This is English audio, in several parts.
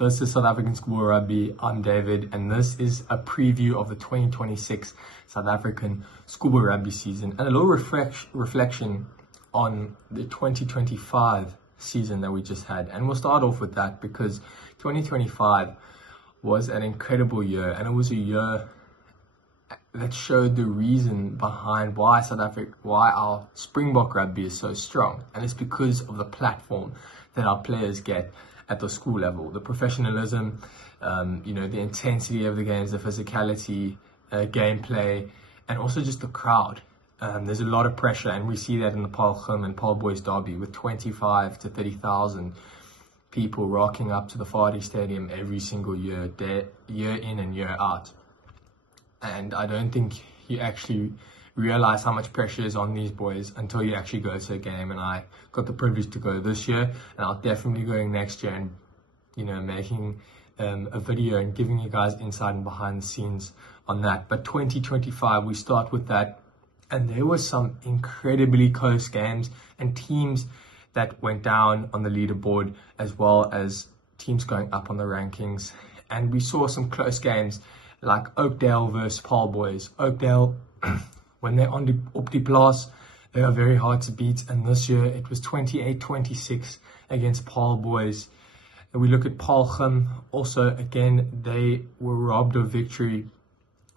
This is South African Schoolboy Rugby. I'm David, and this is a preview of the 2026 South African Schoolboy Rugby season and a little reflection on the 2025 season that we just had. And we'll start off with that because 2025 was an incredible year, and it was a year that showed the reason behind why our Springbok rugby is so strong. And it's because of the platform that our players get at the school level, the professionalism, the intensity of the games, the physicality, gameplay, and also just the crowd. There's a lot of pressure, and we see that in the Paarl Gim and Paarl Boys derby with 25 to 30,000 people rocking up to the Fadi Stadium every single year, year in and year out. And I don't think you actually realize how much pressure is on these boys until you actually go to a game. And I got the privilege to go this year, and I'll definitely go next year and making a video and giving you guys insight and behind the scenes on that. But 2025, we start with that, and there were some incredibly close games and teams that went down on the leaderboard, as well as teams going up on the rankings. And we saw some close games like Oakdale versus Paarl Boys. Oakdale, when they're on the Plus, they are very hard to beat. And this year it was 28-26 against Paarl Boys. And we look at Paarl Gim. Also, again, they were robbed of victory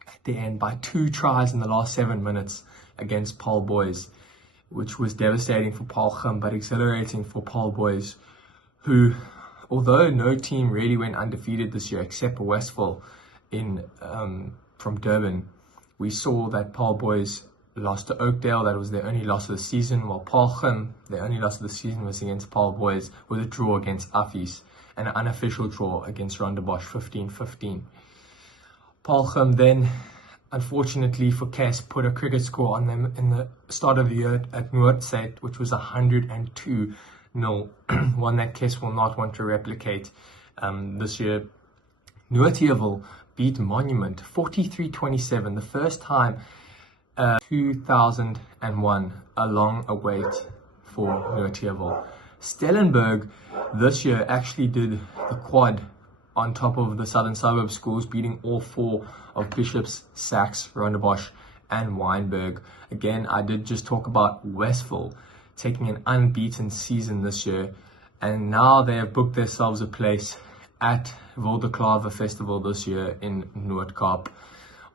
at the end by 2 tries in the last 7 minutes against Paarl Boys, which was devastating for Paarl Gim, but exhilarating for Paarl Boys, who, although no team really went undefeated this year except for Westville from Durban, we saw that Paarl Boys lost to Oakdale. That was their only loss of the season, while Paarl Gim, their only loss of the season was against Paarl Boys with a draw against Affies and an unofficial draw against Rondebosch 15-15. Paarl Gim then, unfortunately for Kes, put a cricket score on them in the start of the year at Noordset, which was 102-0, one that Kes will not want to replicate this year. Noordheuwel beat Monument 43-27, the first time 2001, a long await for Noordheuwel. Stellenberg this year actually did the quad on top of the Southern Suburb schools, beating all 4 of Bishops, Sachs, Rondebosch and Wynberg. Again, I did just talk about Westville taking an unbeaten season this year, and now they have booked themselves a place at Wildeklawer Festival this year in Noord-Kaap.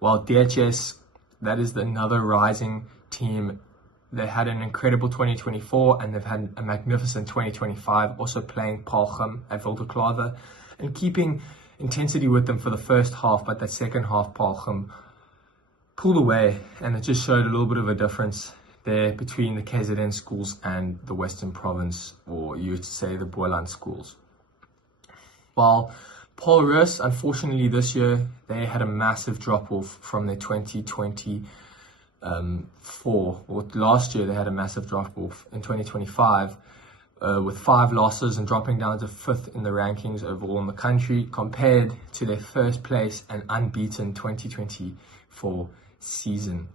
While DHS, that is another rising team. They had an incredible 2024 and they've had a magnificent 2025, also playing Paarl Gim at Wildeklawer and keeping intensity with them for the first half, but that second half Paarl Gim pulled away, and it just showed a little bit of a difference there between the KZN schools and the Western Province, or you would say the Boland schools. While Paul Rus, unfortunately this year, they had a massive drop-off from their 2024, or last year they had a massive drop-off in 2025, with 5 losses and dropping down to 5th in the rankings overall in the country, compared to their first place and unbeaten 2024 season.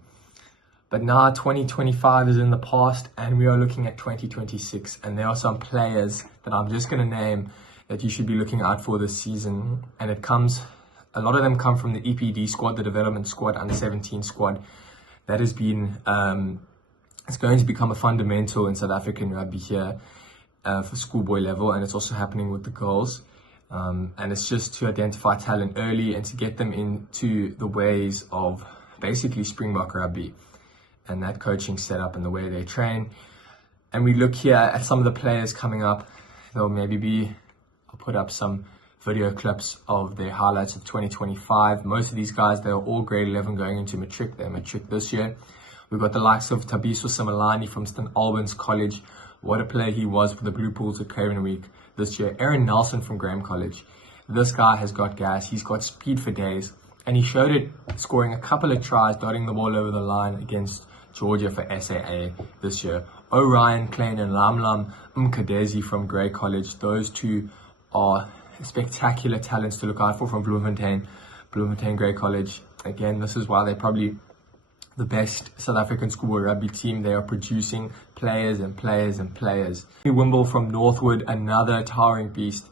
But now 2025 is in the past, and we are looking at 2026, and there are some players that I'm just going to name that you should be looking out for this season. And a lot of them come from the EPD squad, the development squad, under 17 squad. That has been, it's going to become a fundamental in South African rugby here for schoolboy level, and it's also happening with the girls. And it's just to identify talent early and to get them into the ways of basically Springbok rugby and that coaching setup and the way they train. And we look here at some of the players coming up. There'll maybe be, I'll put up some video clips of their highlights of 2025. Most of these guys, they're all grade 11 going into matric. They're matric this year. We've got the likes of Tabiso Simelani from St. Albans College. What a player he was for the Blue Bulls at Craven Week this year. Aaron Nelson from Graham College. This guy has got gas. He's got speed for days. And he showed it scoring a couple of tries, dotting the ball over the line against Georgia for SAA this year. Orion Klein and Lamlam Mkadezi from Grey College. Those two are spectacular talents to look out for from Bloemfontein Grey College. Again, this is why they're probably the best South African Schoolboy Rugby team. They are producing players and players and players. Wimble from Northwood, another towering beast.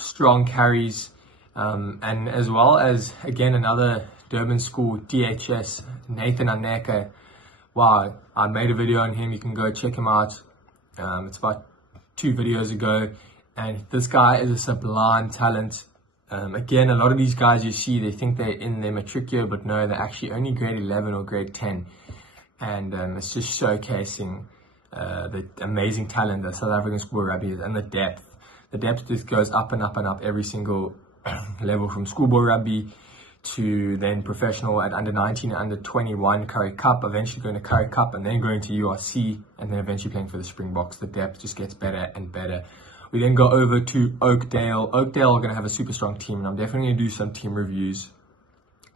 strong carries, and as well as, again, another Durban school, DHS, Nathan Aneka. Wow, I made a video on him. You can go check him out. It's about 2 videos ago, and this guy is a sublime talent. Again, a lot of these guys you see, they think they're in their matric year, but no, they're actually only grade 11 or grade 10. And it's just showcasing the amazing talent that South African Schoolboy Rugby is, and the depth. The depth just goes up and up and up every single level, from schoolboy rugby to then professional at under 19 and under 21 Currie Cup, eventually going to Currie Cup, and then going to URC, and then eventually playing for the Springboks. The depth just gets better and better. We then go over to Oakdale. Oakdale are going to have a super strong team, and I'm definitely going to do some team reviews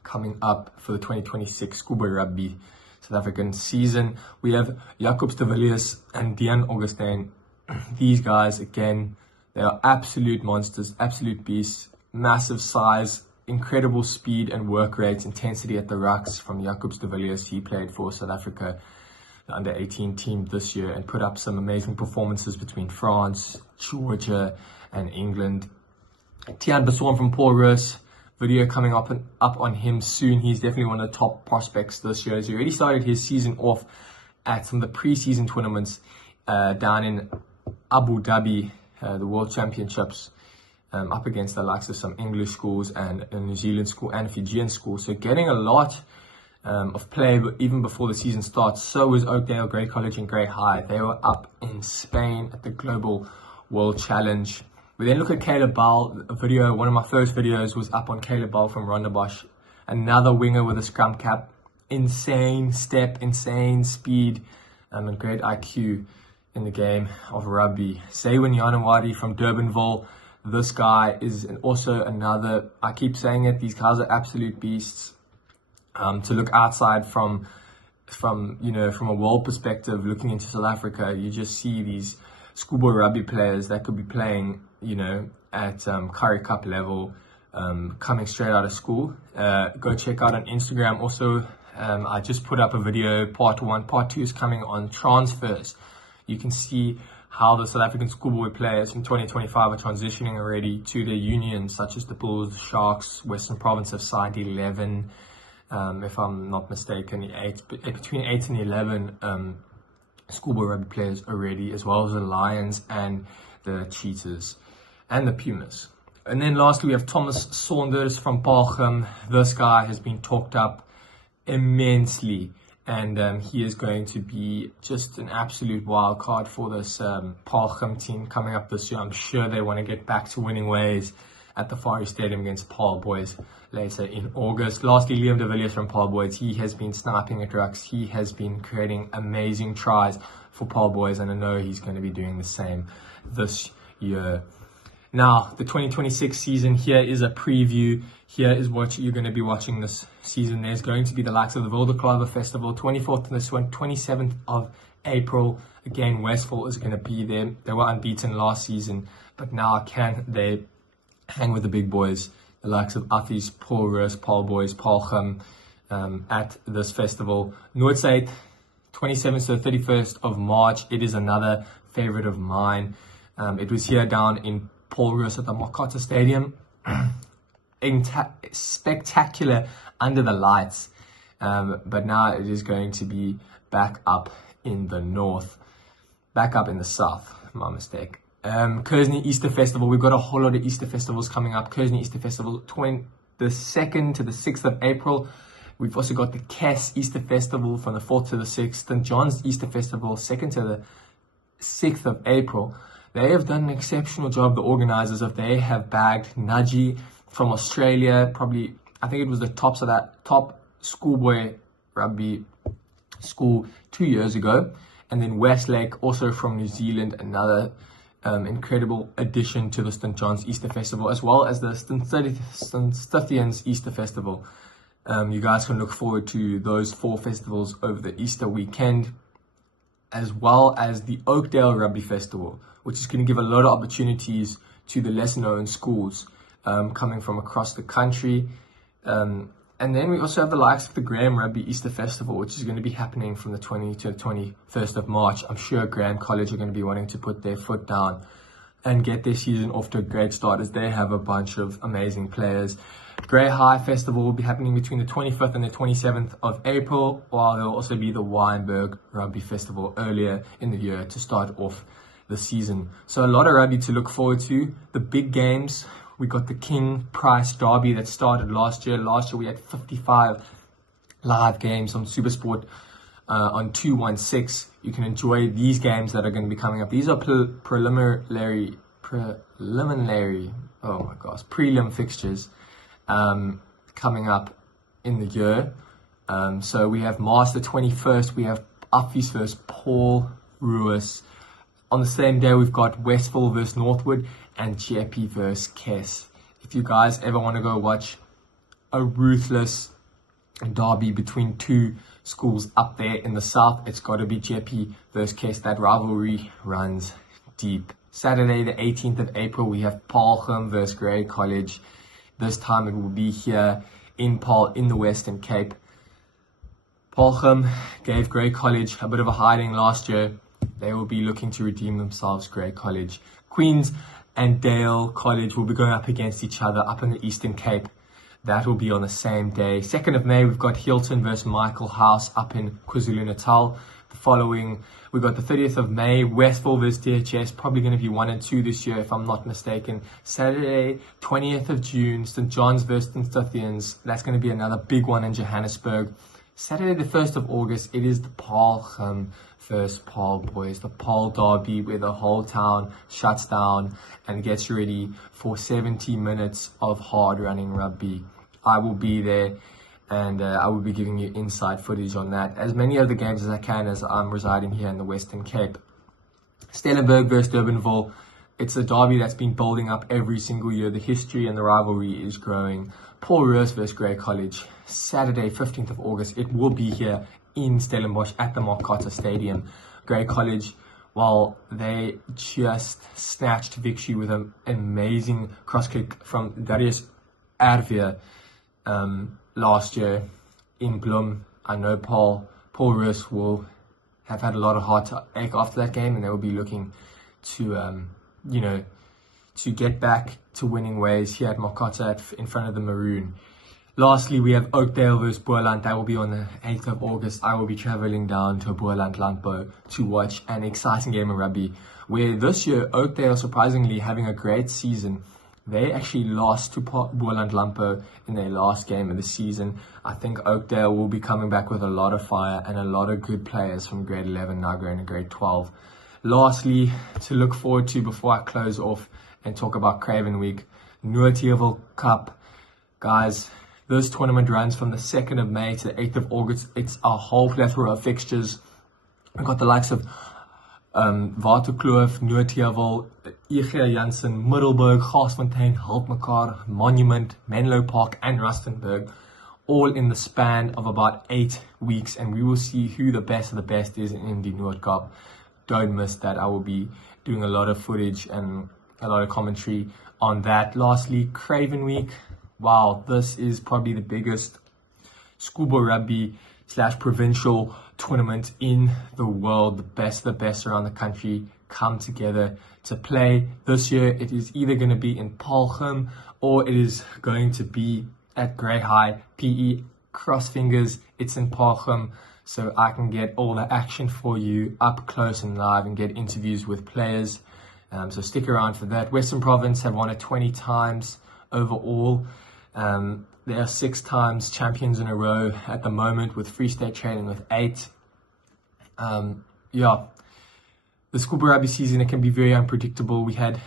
coming up for the 2026 Schoolboy Rugby South African season. We have Jacobs de Villiers and Dean Augustine. These guys, again, they are absolute monsters, absolute beasts, massive size, incredible speed and work rates, intensity at the rucks from Jacobs de Villiers. He played for South Africa, the under 18 team this year, and put up some amazing performances between France, Georgia, and England. Tian Baswan from Paarl Boys, video coming up on him soon. He's definitely one of the top prospects this year. He already started his season off at some of the preseason tournaments down in Abu Dhabi, the World Championships, up against the likes of some English schools and a New Zealand school and a Fijian school. So getting a lot of play even before the season starts. So was Oakdale, Grey College and Grey High. They were up in Spain at the Global World Challenge. We then look at Caleb Ball. A video, one of my first videos was up on Caleb Ball from Rondebosch. Another winger with a scrum cap. Insane step, insane speed, and great IQ in the game of rugby. Saywin Yanawadi from Durbanville. This guy is also another, I keep saying it, these guys are absolute beasts. To look outside from a world perspective, looking into South Africa, you just see these schoolboy rugby players that could be playing, at Currie Cup level, coming straight out of school. Go check out on Instagram. Also, I just put up a video, part 1. Part 2 is coming on transfers. You can see how the South African schoolboy players from 2025 are transitioning already to their unions, such as the Bulls, the Sharks. Western Province have signed 11, if I'm not mistaken, between 8 and 11 schoolboy rugby players already, as well as the Lions and the Cheetahs and the Pumas. And then lastly, we have Thomas Saunders from Paarl Gim. This guy has been talked up immensely, and he is going to be just an absolute wild card for this Paarl Gim team coming up this year. I'm sure they want to get back to winning ways at the Far East Stadium against Paarl Boys later in August. Lastly, Liam de Villiers from Paarl Boys. He has been sniping at rucks. He has been creating amazing tries for Paarl Boys, and I know he's going to be doing the same this year. Now, the 2026 season, here is a preview. Here is what you're going to be watching this season. There's going to be the likes of the Wildeklawer Festival, 24th to the 27th of April. Again, Westville is going to be there. They were unbeaten last season, but now can they hang with the big boys, the likes of Athies, Paarl Boys, Paarl Boys, Paarl Gim, at this festival. Noordside, 27th to the 31st of March. It is another favorite of mine. It was here down in Paarl Boys at the Makata Stadium. Spectacular under the lights, but now it is going to be back up in the north, back up in the south, my mistake. Kersney Easter Festival, we've got a whole lot of Easter festivals coming up. Kersney Easter Festival, the 2nd to the 6th of April. We've also got the Cass Easter Festival from the 4th to the 6th. St. John's Easter Festival, 2nd to the 6th of April. They have done an exceptional job, the organizers of. They have bagged Naji from Australia, probably, I think it was the tops of that top schoolboy rugby school 2 years ago. And then Westlake, also from New Zealand, another incredible addition to the St. John's Easter Festival, as well as the St. Stithians Easter Festival. You guys can look forward to those 4 festivals over the Easter weekend, as well as the Oakdale Rugby Festival, which is going to give a lot of opportunities to the lesser known schools coming from across the country. And then we also have the likes of the Graham Rugby Easter Festival, which is going to be happening from the 20th to the 21st of March. I'm sure Graham College are going to be wanting to put their foot down and get their season off to a great start, as they have a bunch of amazing players. Grey High Festival will be happening between the 25th and the 27th of April, while there will also be the Wynberg Rugby Festival earlier in the year to start off the season. So a lot of rugby to look forward to. The big games, we got the King Price Derby that started last year. Last year we had 55 live games on SuperSport on 216. You can enjoy these games that are going to be coming up. These are preliminary, prelim fixtures coming up in the year. So we have March the 21st, we have Affies versus Paarl Boys. On the same day, we've got Westville versus Northwood and Jeppe versus Kes. If you guys ever want to go watch a ruthless derby between two schools up there in the south, it's got to be Jeppe versus Kes. That rivalry runs deep. Saturday the 18th of April, we have Paarl Gim versus Grey College. This time it will be here in Paarl in the Western Cape. Paarl Gim gave Grey College a bit of a hiding last year. They will be looking to redeem themselves, Grey College. Queens and Dale College will be going up against each other up in the Eastern Cape. That will be on the same day. 2nd of May, we've got Hilton versus Michael House up in KwaZulu-Natal. The following, we've got the 30th of May, Westville versus DHS, probably going to be 1 and 2 this year if I'm not mistaken. Saturday, 20th of June, St. John's versus St. Stithians. That's going to be another big one in Johannesburg. Saturday the 1st of August, it is the Paarl Gim versus Paarl Boys, the Paarl Derby, where the whole town shuts down and gets ready for 70 minutes of hard running rugby. I will be there, and I will be giving you inside footage on that, as many of the games as I can, as I'm residing here in the Western Cape. Stellenberg versus Durbanville, it's a derby that's been building up every single year. The history and the rivalry is growing. Paarl Boys versus Grey College, Saturday 15th of August, it will be here in Stellenbosch at the Marcotta Stadium. Grey College, well, they just snatched victory with an amazing cross kick from Darius Ervia last year in Bloem. I know Paul Roos will have had a lot of heartache after that game, and they will be looking to to get back to winning ways here at Marcotta in front of the Maroon. Lastly, we have Oakdale versus Boerland. That will be on the 8th of August. I will be traveling down to Boerland Landbou to watch an exciting game of rugby, where this year Oakdale, surprisingly having a great season. They actually lost to Boerland Landbou in their last game of the season. I think Oakdale will be coming back with a lot of fire and a lot of good players from grade 11 now going to grade 12. Lastly, to look forward to before I close off and talk about Craven Week, Noordheuwel Cup. Guys, this tournament runs from the 2nd of May to the 8th of August. It's a whole plethora of fixtures. We've got the likes of Waterkloof, Noordheuwel, IG Jansen, Middelburg, Garsfontein, Hultmekaar, Monument, Menlo Park and Rustenburg, all in the span of about 8 weeks, and we will see who the best of the best is in the Noord Cup. Don't miss that. I will be doing a lot of footage and a lot of commentary on that. Lastly, Craven Week. Wow, this is probably the biggest schoolboy rugby / provincial tournament in the world. The best around the country come together to play. This year it is either going to be in Paarl Gim or it is going to be at Grey High PE. Cross fingers, it's in Paarl Gim, so I can get all the action for you up close and live and get interviews with players. So stick around for that. Western Province have won it 20 times overall. They are 6 times champions in a row at the moment, with Free State trailing with 8. The schoolboy rugby season, it can be very unpredictable. We had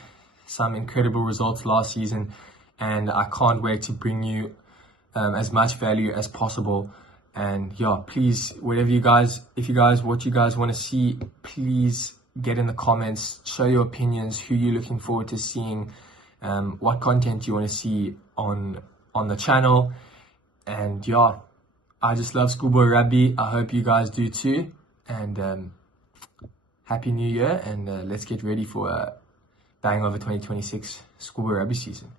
some incredible results last season, and I can't wait to bring you as much value as possible. And please, what you guys want to see, please get in the comments, show your opinions, who you're looking forward to seeing, what content you want to see on the channel. And I just love schoolboy rugby. I hope you guys do too. And happy new year, and let's get ready for bang over 2026 schoolboy rugby season.